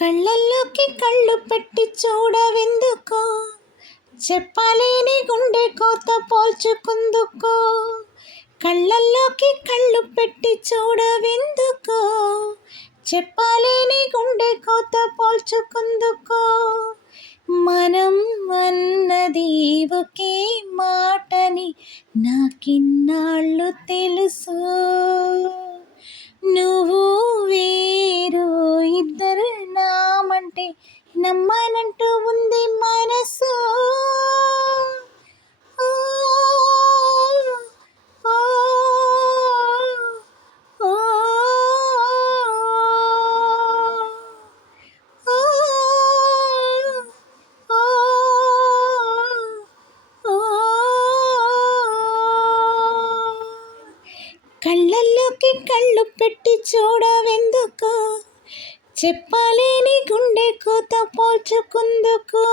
కళ్ళల్లోకి కళ్ళు పెట్టి చూడవెందుకో, చెప్పలేని గుండె కోత పోల్చుకుందుకో. కళ్ళల్లోకి కళ్ళు పెట్టి చూడవెందుకో, చెప్పలేని గుండె కోత పోల్చుకుందుకో. మనం అన్నది ఒకే మాటని నాకిన్నాళ్ళు తెలుసు. నువ్వు వేరు ఇద్దరు నామంటే నమ్మనంటూ ఉంది మనసు. ఓ, ఓ, ఓ, కళ్ళల్లోకి కళ్ళు పెట్టి చూడవెందుకో, చెప్పలేని గుండె కోత పోల్చుకుందుకో.